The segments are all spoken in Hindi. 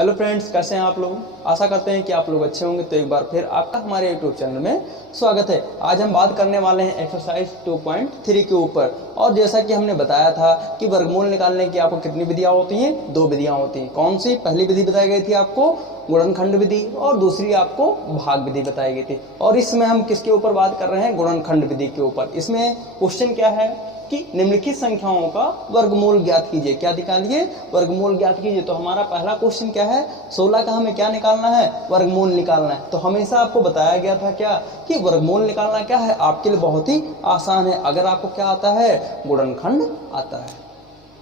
हेलो फ्रेंड्स, कैसे हैं आप लोग। आशा करते हैं कि आप लोग अच्छे होंगे। तो एक बार फिर आपका हमारे यूट्यूब चैनल में स्वागत है। आज हम बात करने वाले हैं एक्सरसाइज 2.3 के ऊपर। और जैसा कि हमने बताया था कि वर्गमूल निकालने की आपको कितनी विधियां होती हैं, 2 विधियां होती हैं। कौन सी? पहली विधि बताई गई थी आपको गुणनखंड विधि, और दूसरी आपको भाग विधि बताई गई थी। और इसमें हम किसके ऊपर बात कर रहे हैं? गुणनखंड विधि के ऊपर। इसमें क्वेश्चन क्या है कि निम्नलिखित संख्याओं का वर्गमूल ज्ञात कीजिए। क्या निकालिए? वर्गमूल ज्ञात कीजिए। तो हमारा पहला क्वेश्चन क्या है? 16 का हमें क्या निकालना है? वर्गमूल निकालना है। तो हमेशा आपको बताया गया था क्या कि वर्गमूल निकालना क्या है, आपके लिए बहुत ही आसान है। अगर आपको क्या आता है? गुणनखंड आता है,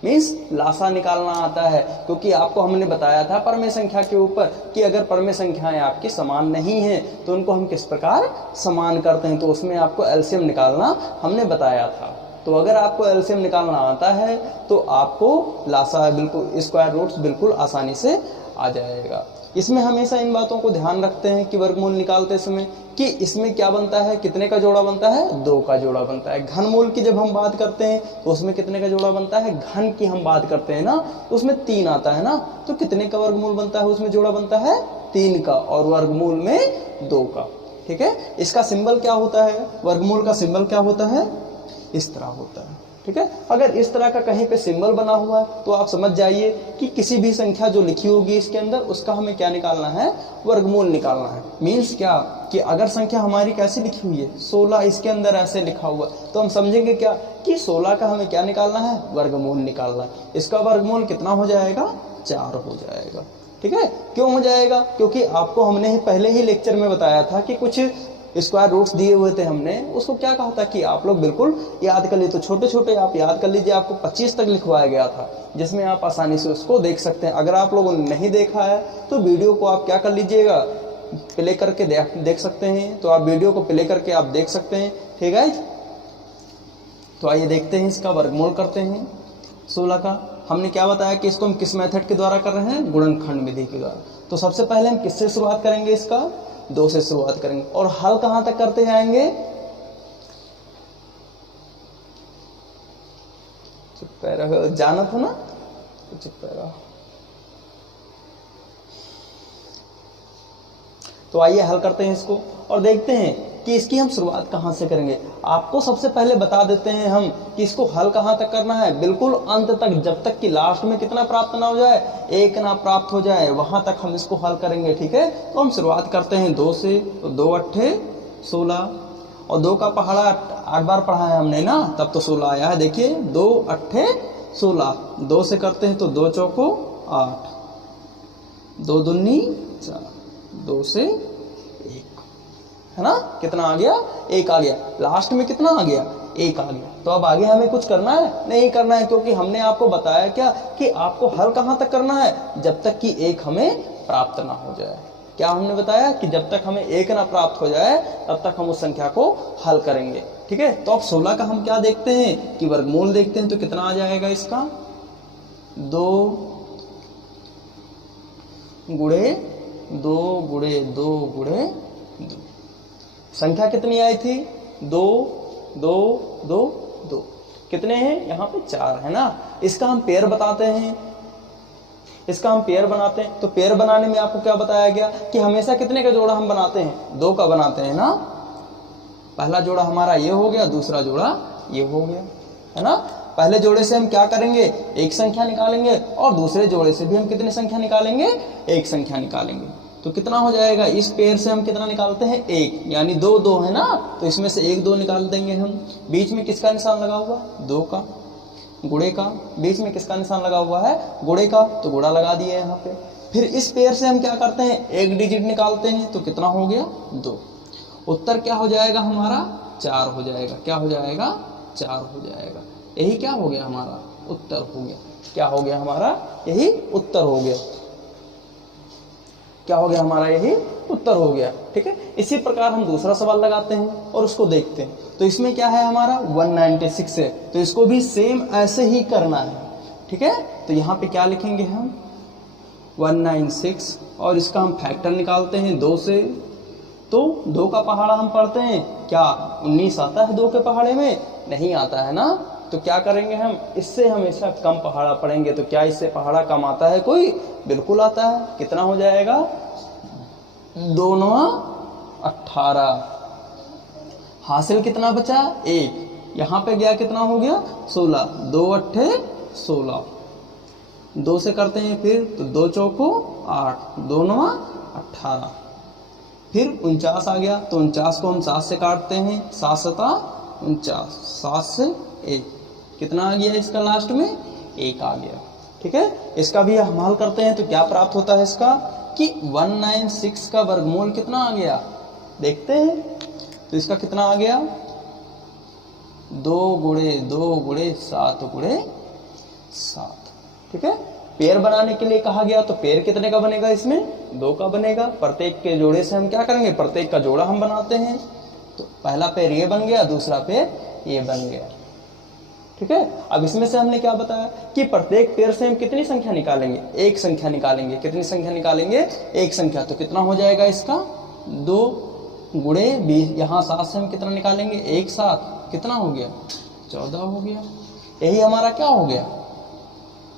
मीन्स लासा निकालना आता है। क्योंकि आपको हमने बताया था परमेय संख्या के ऊपर कि अगर परमेय संख्याएं आपकी समान नहीं हैं तो उनको हम किस प्रकार समान करते हैं। तो उसमें आपको एलसीएम निकालना हमने बताया था। तो अगर आपको एलसीएम निकालना आता है तो आपको लासा बिल्कुल, स्क्वायर रूट्स बिल्कुल आसानी से आ जाएगा। इसमें हमेशा इन बातों को ध्यान रखते हैं कि वर्गमूल निकालते समय कि इसमें क्या बनता है, कितने का जोड़ा बनता है? 2 का जोड़ा बनता है। घनमूल की जब हम बात करते हैं तो उसमें कितने का जोड़ा बनता है? घन की हम बात करते हैं ना, तो उसमें 3 आता है ना, तो कितने का वर्गमूल बनता है? उसमें जोड़ा बनता है 3 का, और वर्गमूल में 2 का। ठीक है, इसका सिंबल क्या होता है? वर्गमूल का सिंबल क्या होता है? इस तरह होता है। ठीक है, अगर इस तरह का कहीं पे सिंबल बना हुआ है तो आप समझ जाइए कि किसी भी संख्या जो लिखी होगी इसके अंदर, उसका हमें क्या निकालना है? वर्गमूल निकालना है। मीन्स क्या कि अगर संख्या हमारी कैसी लिखी हुई है? 16, इसके अंदर ऐसे लिखा हुआ, तो हम समझेंगे क्या कि 16 का हमें क्या निकालना है? वर्गमूल निकालना है। इसका वर्गमूल कितना हो जाएगा? 4 हो जाएगा। ठीक है, क्यों हो जाएगा? क्योंकि आपको हमने पहले ही लेक्चर में बताया था कि कुछ स्क्वायर रूट्स दिए हुए थे हमने, उसको क्या कहा था कि आप लोग बिल्कुल याद कर लीजिए। तो छोटे छोटे आप याद कर लीजिए। आपको 25 तक लिखवाया गया था, जिसमें आप आसानी से उसको देख सकते हैं। अगर आप लोगों ने नहीं देखा है तो वीडियो को आप क्या कर लीजिएगा, प्ले करके देख सकते हैं। तो आप वीडियो को प्ले करके आप देख सकते हैं। ठीक है, तो आइए देखते हैं, इसका वर्गमूल करते हैं 16 का। हमने क्या बताया कि इसको हम किस मेथड के द्वारा कर रहे हैं? गुणनखंड विधि के द्वारा। तो सबसे पहले हम किससे शुरुआत करेंगे? इसका 2 से शुरुआत करेंगे। और हल कहां तक करते जाएंगे? चुप रहो, जाना था ना, चुप रहो। तो आइए हल करते हैं इसको और देखते हैं कि इसकी हम शुरुआत कहां से करेंगे। आपको सबसे पहले बता देते हैं हम कि इसको हल कहां तक करना है। बिल्कुल अंत तक, जब तक कि लास्ट में कितना प्राप्त ना हो जाए, 1 ना प्राप्त हो जाए, वहां तक हम इसको हल करेंगे। ठीक है, तो हम शुरुआत करते हैं 2 से। तो 2 अट्ठे 16, और 2 का पहाड़ा 8 बार पढ़ा है हमने ना, तब तो 16 आया है। देखिए 2 अट्ठे 16, 2 से करते हैं तो 2 चौको 8, 2 दूनी 4, 2 से 1, है ना। कितना आ गया? 1 आ गया। लास्ट में कितना आ गया? 1 आ गया। तो अब आगे हमें कुछ करना है? नहीं करना है, क्योंकि हमने आपको बताया क्या कि आपको हल कहां तक करना है? जब तक कि 1 हमें प्राप्त ना हो जाए। क्या हमने बताया कि जब तक हमें 1 ना प्राप्त हो जाए तब तक हम उस संख्या को हल करेंगे। ठीक है, तो अब 16 का हम क्या देखते हैं कि वर्गमूल देखते हैं। तो कितना आ जाएगा इसका? 2 गुणे 2 गुणे 2 गुणे 2। संख्या कितनी आई थी? 2 2 2 2। कितने हैं यहाँ पे? 4 है ना। इसका हम पेयर बताते हैं, इसका हम पेयर बनाते हैं। तो पेयर बनाने में आपको क्या बताया गया कि हमेशा कितने का जोड़ा हम बनाते हैं? 2 का बनाते हैं ना। पहला जोड़ा हमारा ये हो गया, दूसरा जोड़ा ये हो गया, है ना। पहले जोड़े से हम क्या करेंगे? एक संख्या निकालेंगे, और दूसरे जोड़े से भी हम कितनी संख्या निकालेंगे? एक संख्या निकालेंगे। तो कितना हो जाएगा? इस पेयर से हम कितना निकालते हैं? 1, यानी 2 2 है ना, तो इसमें से 1 2 निकाल देंगे हम। बीच में किसका निशान लगा हुआ? 2 का। गुणे का, बीच में किसका निशान लगा हुआ है? गुणे का, तो गुणा लगा दिए यहाँ पे। फिर इस पेयर से हम क्या करते हैं? 1 डिजिट निकालते हैं। तो कितना हो गया? 2। उत्तर क्या हो जाएगा हमारा? 4 हो जाएगा। क्या हो जाएगा? 4 हो जाएगा। यही क्या हो गया? हमारा उत्तर हो गया। क्या हो गया हमारा? यही उत्तर हो गया। क्या हो गया हमारा? यही उत्तर हो गया। ठीक है, इसी प्रकार हम दूसरा सवाल लगाते हैं और उसको देखते हैं। तो इसमें क्या है हमारा? 196 है, तो इसको भी सेम ऐसे ही करना है। ठीक है, तो यहाँ पे क्या लिखेंगे हम? 196, और इसका हम फैक्टर निकालते हैं 2 से। तो 2 का पहाड़ा हम पढ़ते हैं क्या? 19 आता है 2 के पहाड़े में? नहीं आता है ना। तो क्या करेंगे हम, इससे हमेशा कम पहाड़ा पढ़ेंगे। तो क्या इससे पहाड़ा कम आता है कोई? बिल्कुल आता है। कितना हो जाएगा? 2 9 18। हासिल कितना बचा? 1। यहां पे गया कितना हो गया? 16। 2 8 16। 2 से करते हैं फिर तो 2 चौको 8, 2 9 18। फिर 49 आ गया तो 49 को हम 7 से काटते हैं, 7 7 49, 7 से 1। कितना आ गया इसका लास्ट में? 1 आ गया। ठीक है, इसका भी हम हल करते हैं तो क्या प्राप्त होता है इसका कि 196 का वर्गमूल कितना आ गया, देखते हैं। तो इसका कितना आ गया? 2 गुणे 2 गुणे 7 गुणे 7। ठीक है, पेड़ बनाने के लिए कहा गया तो पेड़ कितने का बनेगा? इसमें 2 का बनेगा। प्रत्येक के जोड़े से हम क्या करेंगे? प्रत्येक का जोड़ा हम बनाते हैं। तो पहला पेड़ ये बन गया, दूसरा पेड़ ये बन गया। ठीक है, अब इसमें से हमने क्या बताया कि प्रत्येक पेड़ से हम कितनी संख्या निकालेंगे? 1 संख्या निकालेंगे। कितनी संख्या निकालेंगे? 1 संख्या। तो कितना हो जाएगा इसका? 2 गुणे 20। यहाँ 7 से हम कितना निकालेंगे? 1 7। कितना हो गया? 14 हो गया। यही हमारा क्या हो गया?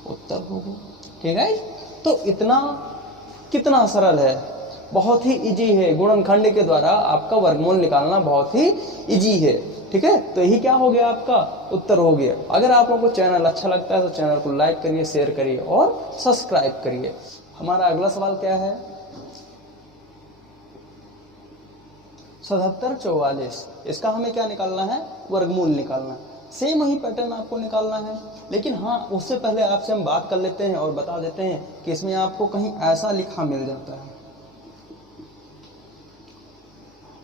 उत्तर हो गया। ठीक है, तो इतना कितना सरल है, बहुत ही इजी है। गुणनखंड के द्वारा आपका वर्गमूल निकालना बहुत ही इजी है। ठीक है, तो यही क्या हो गया? आपका उत्तर हो गया। अगर आप लोगों को चैनल अच्छा लगता है तो चैनल को लाइक करिए, शेयर करिए और सब्सक्राइब करिए। हमारा अगला सवाल क्या है? 77 44। इसका हमें क्या निकालना है? वर्गमूल निकालना है। सेम ही पैटर्न आपको निकालना है, लेकिन हाँ, उससे पहले आपसे हम बात कर लेते हैं और बता देते हैं कि इसमें आपको कहीं ऐसा लिखा मिल जाता है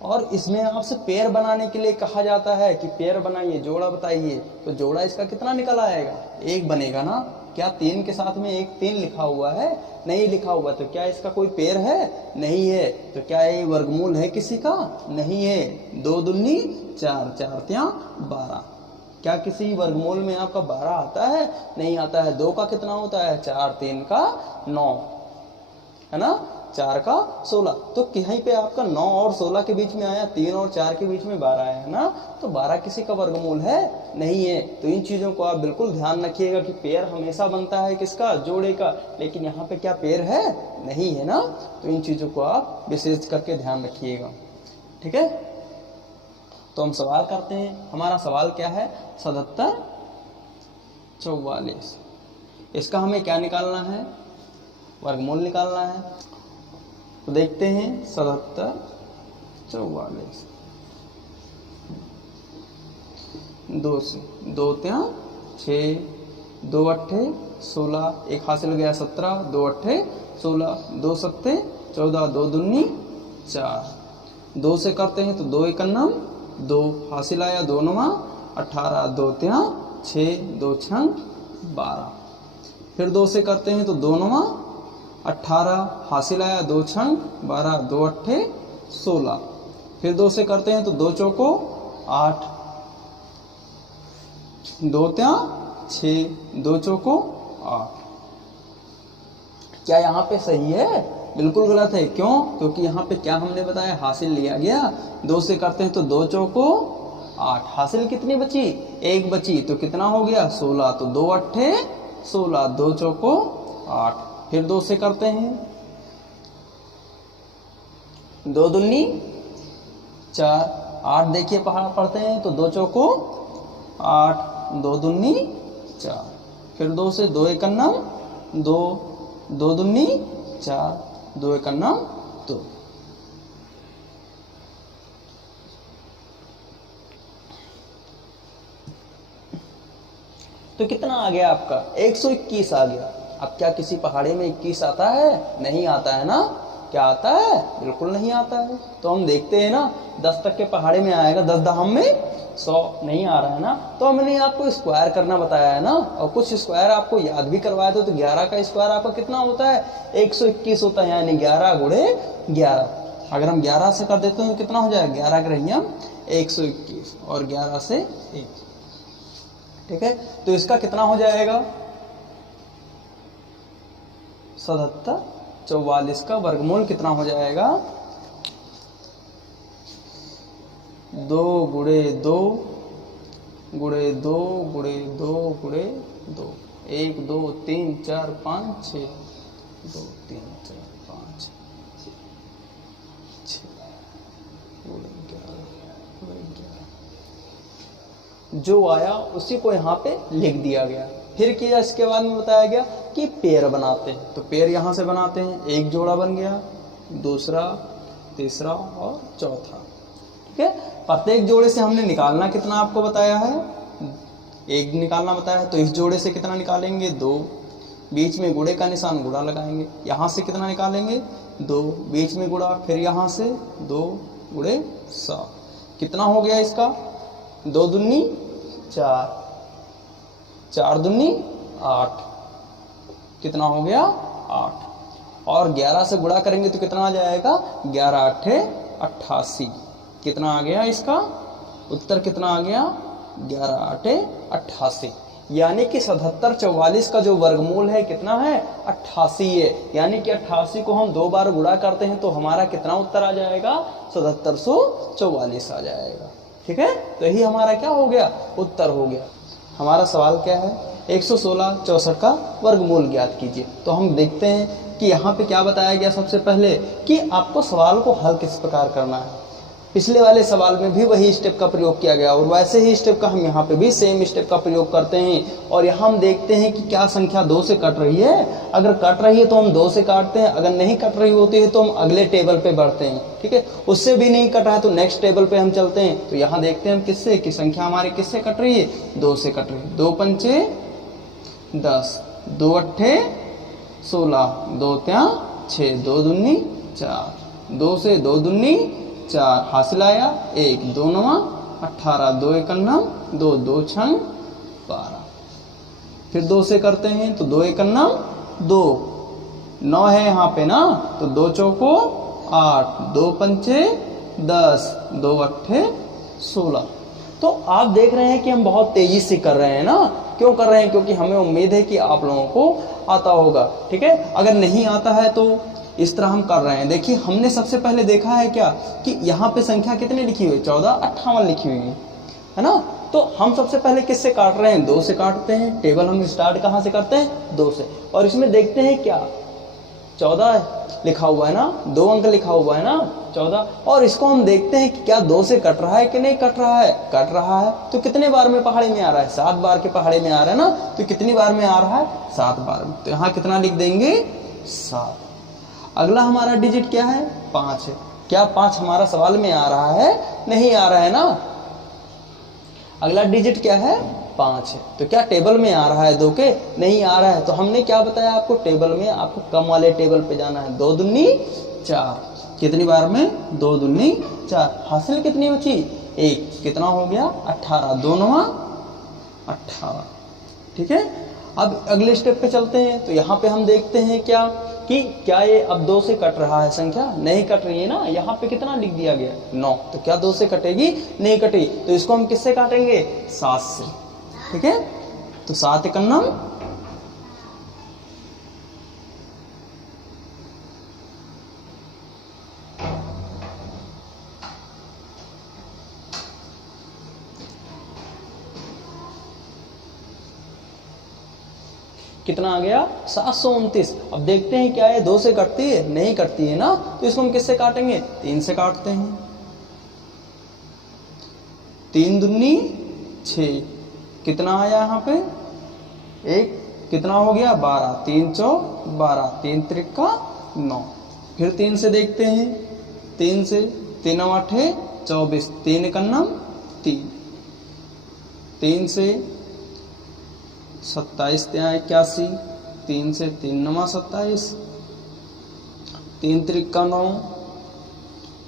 और इसमें आपसे पेड़ बनाने के लिए कहा जाता है कि पेड़ बनाइए, जोड़ा बताइए। तो जोड़ा इसका कितना निकल आएगा? 1 बनेगा ना। क्या 3 के साथ में 1 3 लिखा हुआ है? नहीं लिखा हुआ। तो क्या इसका कोई पेड़ है? नहीं है। तो क्या ये वर्गमूल है किसी का? नहीं है। 2 दूनी 4, 4 3 12। क्या किसी वर्गमूल में आपका 12 आता है? नहीं आता है। 2 का कितना होता है? 4, 3 का 9, है ना, 4 का 16। तो कहीं पे आपका 9 और 16 के बीच में आया, 3 और 4 के बीच में 12 है ना। तो 12 किसी का वर्गमूल है? नहीं है। तो इन चीजों को आप बिल्कुल ध्यान रखिएगा कि पेड़ हमेशा बनता है किसका? जोड़े का। लेकिन यहाँ पे क्या पेड़ है? नहीं है ना। तो इन चीजों को आप विशेष करके ध्यान रखिएगा। ठीक है, तो हम सवाल करते हैं। हमारा सवाल क्या है? 77 44। इसका हमें क्या निकालना है? वर्गमूल निकालना है। तो देखते हैं 77 44। 2 से 2 3 6, 2 8 16, 1 हासिल गया 17, 2 8 16, 2 7 14, 2 दूनी 4। 2 से करते हैं तो 2 1 9, 2 हासिल आया, 2 9 18, 2 3 6, 2 6 12। फिर 2 से करते हैं तो 2 9 18 हासिल आया, 2 6 12, 2 8 16। फिर 2 से करते हैं तो 2 चौको 8, 2 3 6, 2 चौको 8। क्या यहाँ पे सही है? बिल्कुल गलत है। क्यों? क्योंकि यहाँ पे क्या हमने बताया? हासिल लिया गया। 2 से करते हैं तो 2 चौको 8। हासिल कितनी बची? 1 बची। तो कितना हो गया? 16। तो 2 8 16, 2 चौको 8। फिर 2 से करते हैं, 2 दूनी 4, 8 देखिए पहाड़ पढ़ते हैं तो 2 चौको 8, 2 दूनी 4। फिर 2 से 2 1 9, 2, 2 दूनी 4, 2 1 9 2। तो कितना आ गया आपका? 121 आ गया। अब क्या किसी पहाड़ी में 21 आता है? नहीं आता है ना। क्या आता है? बिल्कुल नहीं आता है। तो हम देखते हैं ना, 10 तक के पहाड़े में आएगा, 10 दहम में 100 नहीं आ रहा है ना। तो हमने आपको स्क्वायर करना बताया है ना, और कुछ स्क्वायर आपको याद भी करवाया था। तो 11 का स्क्वायर आपका कितना होता है? 121 होता है, यानी 11 गुणे 11। अगर हम 11 से कर देते हैं तो कितना हो जाएगा? 11 के रहिए 121 और 11 से 1। ठीक है, तो इसका कितना हो जाएगा? 77 44 का वर्गमूल कितना हो जाएगा? 2 गुणे 2 गुणे 2 गुणे 2 गुणे 2, 1 2 3 4 5 6, 2 3 4 5 6 गुणे 11, जो आया उसी को यहाँ पे लिख दिया गया। फिर किया इसके बाद में बताया गया कि पेयर बनाते हैं, तो पेयर यहाँ से बनाते हैं, एक जोड़ा बन गया, दूसरा, तीसरा और चौथा। ठीक है, प्रत्येक जोड़े से हमने निकालना कितना आपको बताया है, एक निकालना बताया है, तो इस जोड़े से कितना निकालेंगे 2, बीच में गुणे का निशान गुणा लगाएंगे, यहाँ से कितना निकालेंगे 2, बीच में गुणा, फिर यहाँ से 2 गुणे 7, कितना हो गया इसका 2 दूनी 4, 4 दूनी 8, कितना हो गया 8, और 11 से गुणा करेंगे तो कितना आ जाएगा 11 8 88, कितना आ गया इसका उत्तर, कितना आ गया 11 8 88, यानी कि 77 44 का जो वर्गमूल है कितना है 88 है, यानी कि 88 को हम 2 बार गुणा करते हैं तो हमारा कितना उत्तर आ जाएगा 7744 आ जाएगा। ठीक है, तो यही हमारा क्या हो गया उत्तर हो गया। हमारा सवाल क्या है 116 64 का वर्गमूल ज्ञात कीजिए। तो हम देखते हैं कि यहाँ पे क्या बताया गया, सबसे पहले कि आपको सवाल को हल किस प्रकार करना है। पिछले वाले सवाल में भी वही स्टेप का प्रयोग किया गया और वैसे ही स्टेप का हम यहाँ पे भी सेम स्टेप का प्रयोग करते हैं। और यहाँ हम देखते हैं कि क्या संख्या 2 से कट रही है, अगर कट रही है तो हम 2 से काटते हैं, अगर नहीं कट रही होती है तो हम अगले टेबल पे बढ़ते हैं। ठीक है, उससे भी नहीं कट रहा है तो नेक्स्ट टेबल पे हम चलते हैं। तो यहाँ देखते हैं हम किससे कि संख्या हमारी किससे कट रही है 2 से कट रही है। 2 पंचे 10, 2 अट्ठे 16, 2 त्या 6, 2 दूनी 4, 2 से 2 दूनी 4, हासिल आया 1, 2 9 18, 2 1 9 2, 2 6 12, फिर 2 से करते हैं तो 2 1 9 2, 9 है यहाँ पे ना, तो 2 चौको 8, 2 पंचे 10, 2 अट्ठे 16। तो आप देख रहे हैं कि हम बहुत तेजी से कर रहे हैं ना, क्यों कर रहे हैं, क्योंकि हमें उम्मीद है कि आप लोगों को आता होगा। ठीक है, अगर नहीं आता है तो इस तरह हम कर रहे हैं। देखिए हमने सबसे पहले देखा है क्या कि यहाँ पे संख्या कितनी लिखी हुई है 1458 लिखी हुई है ना, तो हम सबसे पहले किससे काट रहे हैं 2 से काटते हैं। टेबल हम स्टार्ट कहाँ से करते हैं 2 से, और इसमें देखते हैं क्या 14 लिखा हुआ है ना, 2 अंक लिखा हुआ है ना 14, और इसको हम देखते हैं कि क्या 2 से कट रहा है कि नहीं कट रहा है, कट रहा है। तो कितने बार में पहाड़े में आ रहा है 7 बार के पहाड़े में आ रहा है ना, तो कितनी बार में आ रहा है 7 बार में, तो यहाँ कितना लिख देंगे 7। अगला हमारा डिजिट क्या है 5 है, क्या 5 हमारा सवाल में आ रहा है, नहीं आ रहा है ना। अगला डिजिट क्या है 5 है, तो क्या टेबल में आ रहा है 2 के, नहीं आ रहा है। तो हमने क्या बताया आपको, टेबल में आपको कम वाले टेबल पे जाना है। 2 दूनी 4, कितनी बार में 2 दूनी 4, हासिल कितनी बची 1, कितना हो गया 18, 2 9 18। ठीक है, अब अगले स्टेप पे चलते हैं। तो यहाँ पे हम देखते हैं क्या कि क्या ये अब 2 से कट रहा है, संख्या नहीं कट रही है ना, यहाँ पे कितना लिख दिया गया 9, तो क्या 2 से कटेगी, नहीं कटेगी, तो इसको हम किससे काटेंगे 7 से। ठीक है, तो 7 1 9, कितना आ गया 729। अब देखते हैं क्या ये 2 से कटती है, नहीं कटती है ना, तो इसको हम किससे काटेंगे 3 से काटते हैं। 3 दूनी 6, कितना आया यहाँ पे 1, कितना हो गया 12, 3 चौक 12, 3 त्रिका 9, फिर 3 से देखते हैं, 3 से 3 8 24, 3 1 9 3, 3 से 27 81, 3 से 3 9 27, 3 त्रिका 9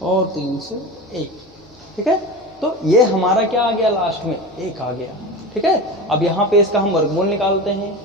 और 3 से 1। ठीक है, तो ये हमारा क्या आ गया लास्ट में 1 आ गया। ठीक है, अब यहाँ पे इसका हम वर्गमूल निकालते हैं।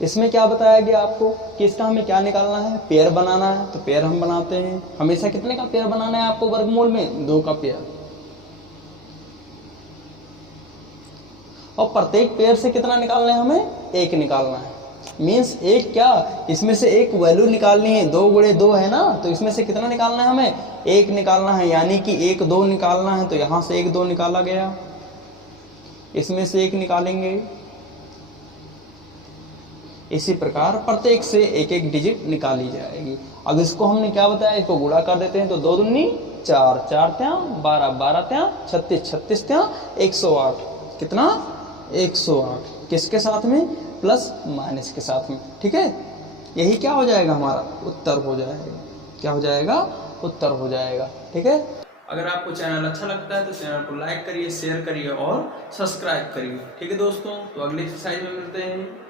इसमें क्या बताया गया आपको कि इसका हमें क्या निकालना है, पेयर बनाना है। तो पेयर हम बनाते हैं, हमेशा कितने का पेयर बनाना है आपको वर्गमूल में, 2 का पेयर। और प्रत्येक पेयर से कितना निकालना है हमें, 1 निकालना है। मीन्स एक क्या, इसमें से एक वैल्यू निकालनी है, 2 गुणे 2 है ना, तो इसमें से कितना निकालना है हमें, 1 निकालना है। यानी कि 1 2 निकालना है, तो यहां से 1 2 निकाला गया, इसमें से 1 निकालेंगे। इसी प्रकार प्रत्येक से एक एक डिजिट निकाली जाएगी। अब इसको हमने क्या बताया, इसको गुणा कर देते हैं। तो 2 दूनी 4, 4 त्या 12, 12 त्या 36, 36 त्या 108, कितना 108, किसके साथ में, प्लस माइनस के साथ में। ठीक है, यही क्या हो जाएगा, हमारा उत्तर हो जाएगा। क्या हो जाएगा, उत्तर हो जाएगा। ठीक है, अगर आपको चैनल अच्छा लगता है तो चैनल को लाइक करिए, शेयर करिए और सब्सक्राइब करिए। ठीक है दोस्तों, तो अगले एक्सरसाइज में मिलते हैं।